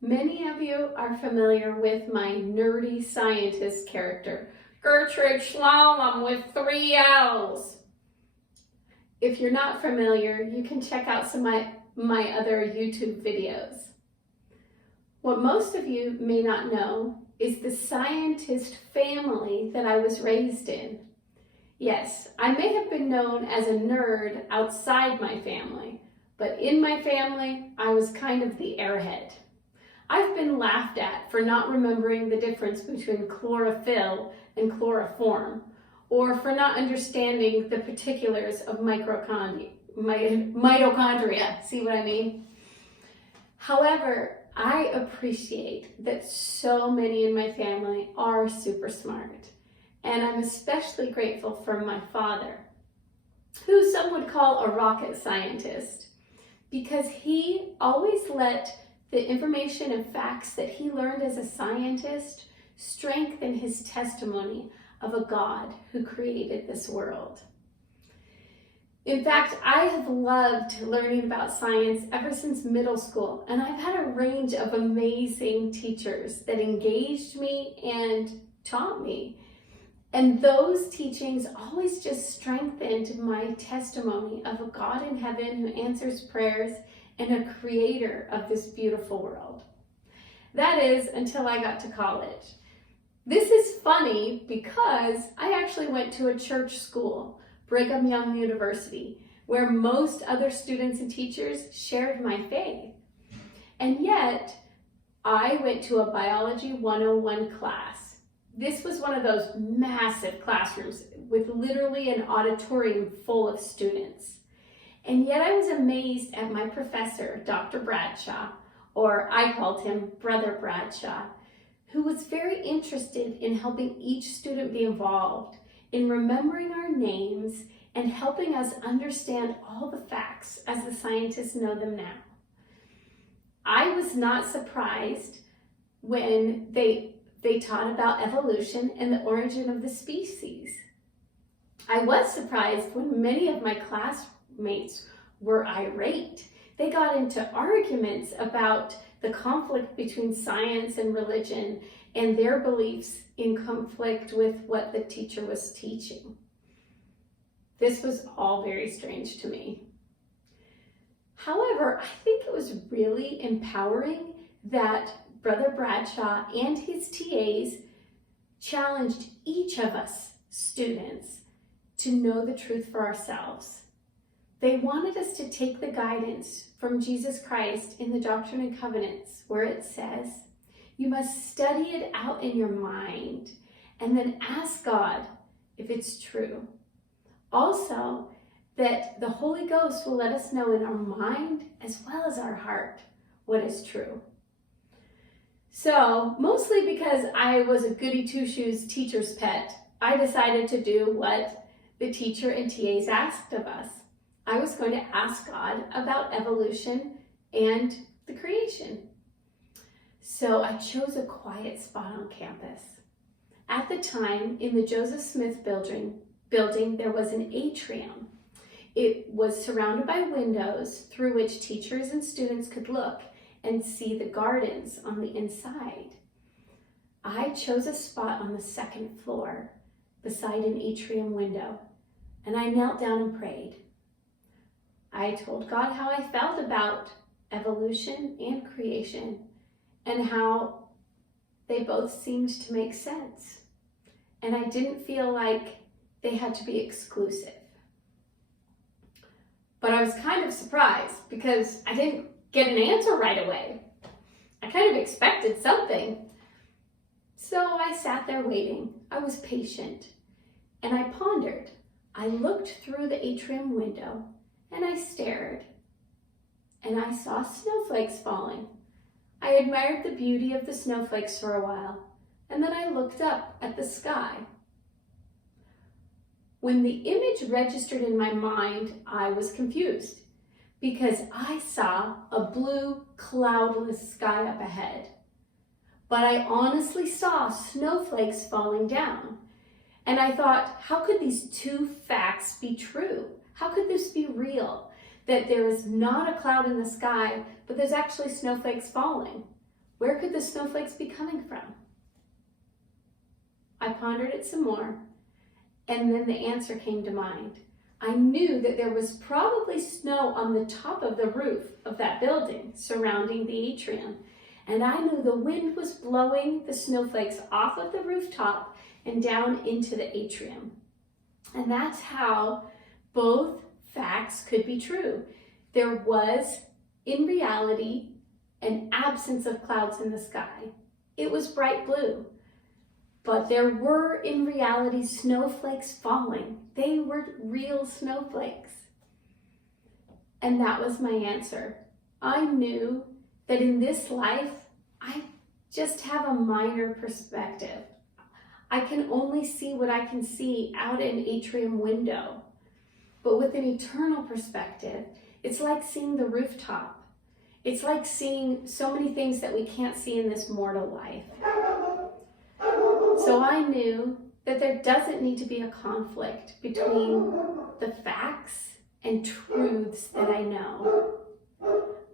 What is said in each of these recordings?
Many of you are familiar with my nerdy scientist character, Gertrude Schlollom with 3 L's. If you're not familiar, you can check out some of my other YouTube videos. What most of you may not know is the scientist family that I was raised in. Yes, I may have been known as a nerd outside my family, but in my family, I was kind of the airhead. I've been laughed at for not remembering the difference between chlorophyll and chloroform, or for not understanding the particulars of mitochondria. See what I mean? However, I appreciate that so many in my family are super smart, and I'm especially grateful for my father, who some would call a rocket scientist, because he always let the information and facts that he learned as a scientist strengthen his testimony of a God who created this world. In fact, I have loved learning about science ever since middle school, and I've had a range of amazing teachers that engaged me and taught me. And those teachings always just strengthened my testimony of a God in heaven who answers prayers and a creator of this beautiful world. That is, until I got to college. This is funny because I actually went to a church school, Brigham Young University, where most other students and teachers shared my faith. And yet, I went to a Biology 101 class. This was one of those massive classrooms with literally an auditorium full of students. And yet I was amazed at my professor, Dr. Bradshaw, or I called him Brother Bradshaw, who was very interested in helping each student be involved in remembering our names and helping us understand all the facts as the scientists know them now. I was not surprised when they taught about evolution and the origin of the species. I was surprised when many of my classmates were irate. They got into arguments about the conflict between science and religion and their beliefs in conflict with what the teacher was teaching. This was all very strange to me. However, I think it was really empowering that Brother Bradshaw and his TAs challenged each of us students to know the truth for ourselves. They wanted us to take the guidance from Jesus Christ in the Doctrine and Covenants, where it says, you must study it out in your mind and then ask God if it's true. Also, that the Holy Ghost will let us know in our mind as well as our heart what is true. So, mostly because I was a goody two-shoes teacher's pet, I decided to do what the teacher and TAs asked of us. I was going to ask God about evolution and the creation. So I chose a quiet spot on campus. At the time, in the Joseph Smith building, there was an atrium. It was surrounded by windows through which teachers and students could look and see the gardens on the inside. I chose a spot on the 2nd floor beside an atrium window, and I knelt down and prayed. I told God how I felt about evolution and creation and how they both seemed to make sense. And I didn't feel like they had to be exclusive. But I was kind of surprised because I didn't get an answer right away. I kind of expected something. So I sat there waiting. I was patient and I pondered. I looked through the atrium window and I stared and I saw snowflakes falling. I admired the beauty of the snowflakes for a while and then I looked up at the sky. When the image registered in my mind, I was confused because I saw a blue, cloudless sky up ahead. But I honestly saw snowflakes falling down. And I thought, how could these two facts be true? How could this be real? That there is not a cloud in the sky, but there's actually snowflakes falling. Where could the snowflakes be coming from? I pondered it some more, and then the answer came to mind. I knew that there was probably snow on the top of the roof of that building surrounding the atrium, and I knew the wind was blowing the snowflakes off of the rooftop and down into the atrium. And that's how both facts could be true. There was, in reality, an absence of clouds in the sky. It was bright blue. But there were, in reality, snowflakes falling. They were real snowflakes. And that was my answer. I knew that in this life, I just have a minor perspective. I can only see what I can see out an atrium window. But with an eternal perspective, it's like seeing the rooftop. It's like seeing so many things that we can't see in this mortal life. So I knew that there doesn't need to be a conflict between the facts and truths that I know.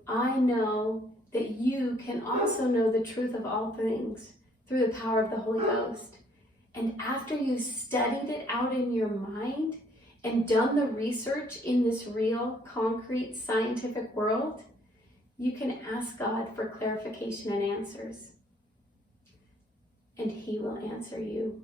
I know that you can also know the truth of all things through the power of the Holy Ghost. And after you've studied it out in your mind and done the research in this real, concrete, scientific world, you can ask God for clarification and answers. And He will answer you.